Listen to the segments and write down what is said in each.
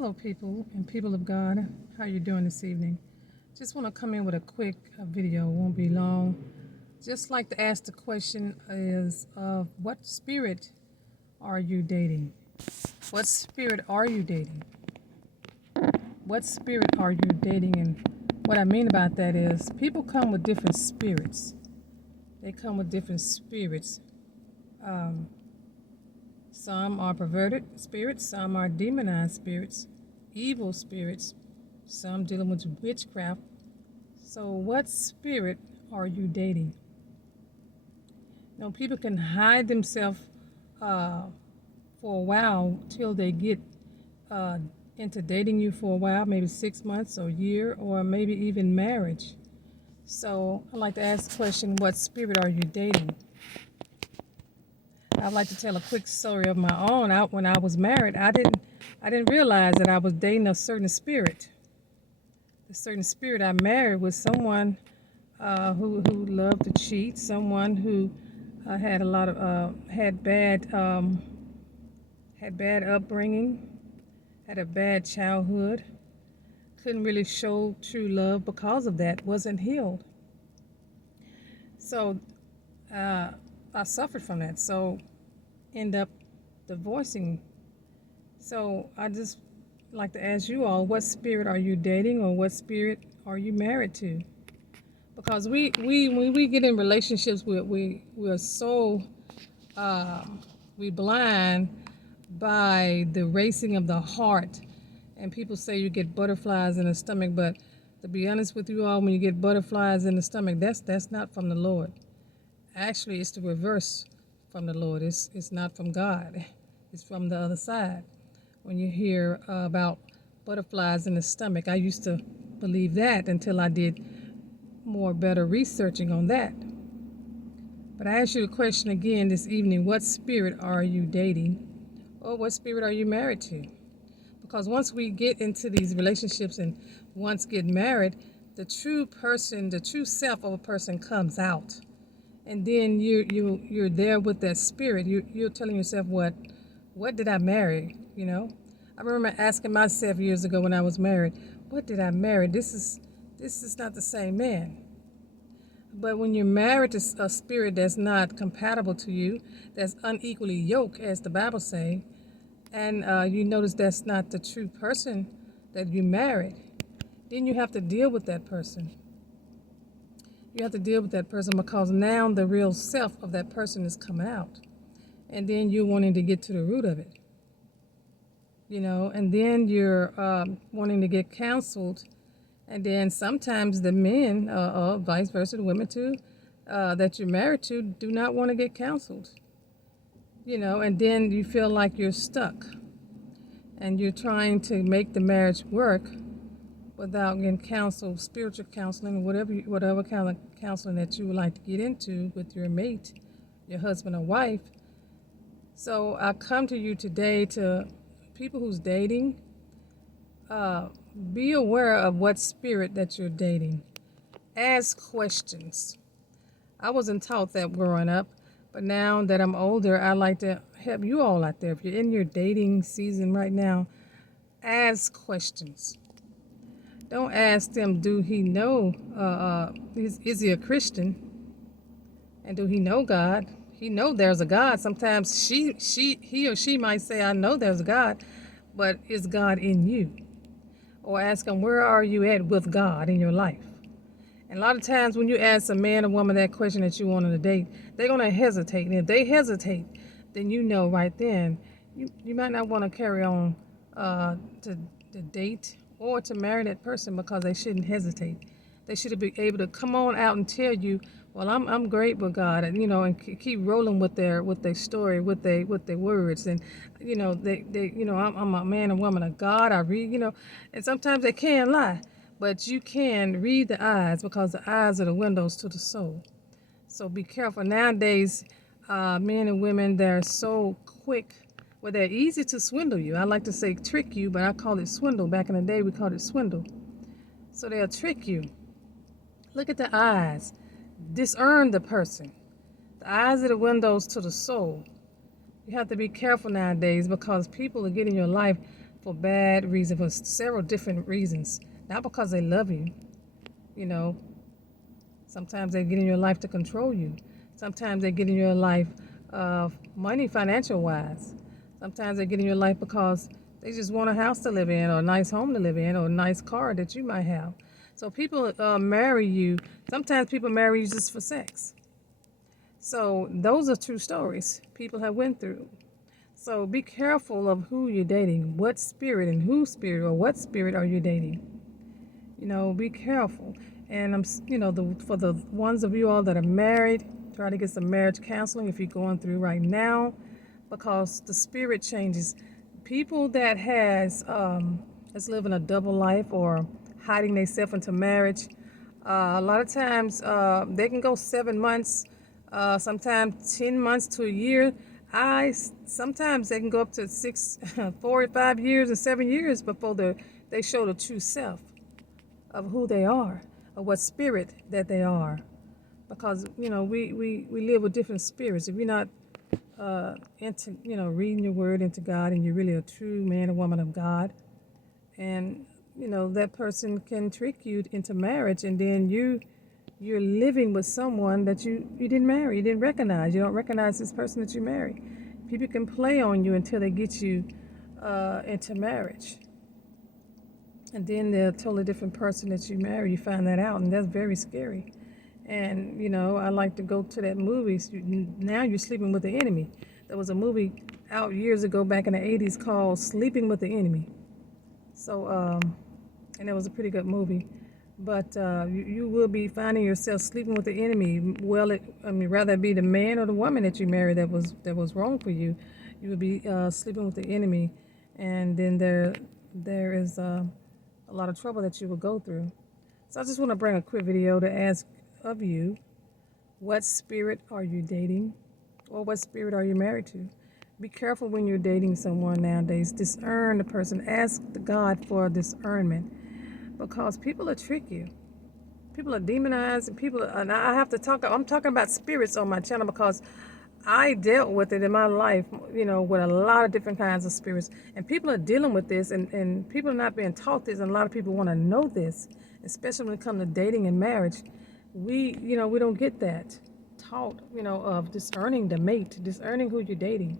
Hello, people and people of God. How you doing this evening? Just want to come in with a quick video. Won't be long. Just like to ask the question is what spirit are you dating? What spirit are you dating? What spirit are you dating? And what I mean about that is people come with different spirits. They come with different spirits. Um, some are perverted spirits. Some are demonized spirits, evil spirits. Some dealing with witchcraft. So, what spirit are you dating? People can hide themselves uh, for a while till they get uh, into dating you for a while, maybe 6 months or a year, or maybe even marriage. So, I'd like to ask the question: what spirit are you dating? I'd like to tell a quick story of my own. When I was married, I didn't realize that I was dating a certain spirit. The certain spirit I married was someone who loved to cheat, someone who had a lot of had bad upbringing, had a bad childhood, couldn't really show true love because of that, wasn't healed. So I suffered from that. So end up divorcing. So I just like to ask you all, what spirit are you dating, or what spirit are you married to? Because we when we get in relationships, we're so we blind by the racing of the heart. And people say you get butterflies in the stomach, but to be honest with you all, when you get butterflies in the stomach, that's not from the Lord. Actually, it's the reverse from the Lord. It's not from God. It's from the other side. When you hear about butterflies in the stomach, I used to believe that until I did more better researching on that. But I ask you the question again this evening: what spirit are you dating, or what spirit are you married to? Because once we get into these relationships and once get married, the true person, the true self of a person comes out, and then you're there with that spirit. You're telling yourself, what did I marry? I remember asking myself years ago when I was married, what did I marry? This is not the same man. But when you're married to a spirit that's not compatible to you, that's unequally yoked, as the Bible says, and you notice that's not the true person that you married, then you have to deal with that person. You have to deal with that person because now the real self of that person is coming out. And then you're wanting to get to the root of it. And then you're wanting to get counseled. And then sometimes the men, or vice versa, the women too, that you're married to do not want to get counseled. And then you feel like you're stuck. And you're trying to make the marriage work without getting counsel, spiritual counseling, or whatever kind of counseling that you would like to get into with your mate, your husband or wife. So I come to you today to people who's dating, be aware of what spirit that you're dating. Ask questions. I wasn't taught that growing up, but now that I'm older, I like to help you all out there. If you're in your dating season right now, ask questions. Don't ask them, do he know, is he a Christian? And do he know God? He know there's a God. Sometimes he or she might say, I know there's a God, but is God in you? Or ask them, where are you at with God in your life? And a lot of times when you ask a man or woman that question that you want on a date, they're going to hesitate. And if they hesitate, then you know right then, you might not want to carry on to date or to marry that person, because they shouldn't hesitate. They should be able to come on out and tell you, well, I'm great with God, and keep rolling with their story, with their words, and I'm a man and woman of God. I read, and sometimes they can lie, but you can read the eyes, because the eyes are the windows to the soul. So be careful nowadays. Men and women, they're so quick. Well, they're easy to swindle you. I like to say trick you, but I call it swindle. Back in the day, we called it swindle. So they'll trick you. Look at the eyes. Discern the person. The eyes are the windows to the soul. You have to be careful nowadays, because people are getting in your life for bad reasons, for several different reasons. Not because they love you, you know. Sometimes they get in your life to control you. Sometimes they get in your life money, financial wise. Sometimes they get in your life because they just want a house to live in, or a nice home to live in, or a nice car that you might have. So people marry you. Sometimes people marry you just for sex. So those are true stories people have went through. So be careful of who you're dating, what spirit and whose spirit or what spirit are you dating. Be careful. And for the ones of you all that are married, try to get some marriage counseling if you're going through right now, because the spirit changes. People that is living a double life or hiding themselves into marriage, a lot of times they can go 7 months, sometimes 10 months to a year. Sometimes they can go up to 4 or 5 years and 7 years before they show the true self of who they are, or what spirit that they are. Because, we live with different spirits. If you're not into, reading your word into God, and you're really a true man or woman of God, and, that person can trick you into marriage, and then you're living with someone that you didn't marry, you didn't recognize. You don't recognize this person that you married. People can play on you until they get you into marriage. And then they're a totally different person that you marry. You find that out, and that's very scary. And, I like to go to that movie. Now you're sleeping with the enemy. There was a movie out years ago back in the 80s called Sleeping with the Enemy. So, and it was a pretty good movie. But you will be finding yourself sleeping with the enemy. Well, rather it be the man or the woman that you married that was wrong for you. You would be sleeping with the enemy, and then there is a lot of trouble that you will go through. So I just want to bring a quick video to ask of you, what spirit are you dating, or what spirit are you married to? Be careful when you're dating someone nowadays. Discern the person. Ask God for discernment, because people will trick you. People are demonized, and I'm talking about spirits on my channel, because I dealt with it in my life, with a lot of different kinds of spirits. And people are dealing with this, and people are not being taught this, and a lot of people want to know this, especially when it comes to dating and marriage. We don't get that taught, of discerning the mate, discerning who you're dating.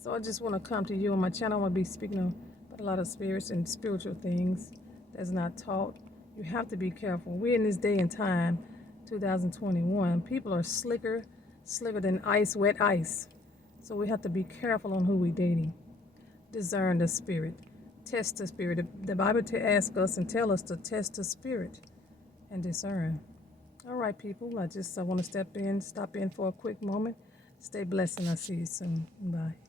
So I just want to come to you on my channel. I want to be speaking about a lot of spirits and spiritual things that's not taught. You have to be careful. We're in this day and time, 2021. People are slicker than ice, wet ice. So we have to be careful on who we're dating. Discern the spirit. Test the spirit. The Bible asks us and tell us to test the spirit and discern. All right, people. I want to stop in for a quick moment. Stay blessed, and I'll see you soon. Bye.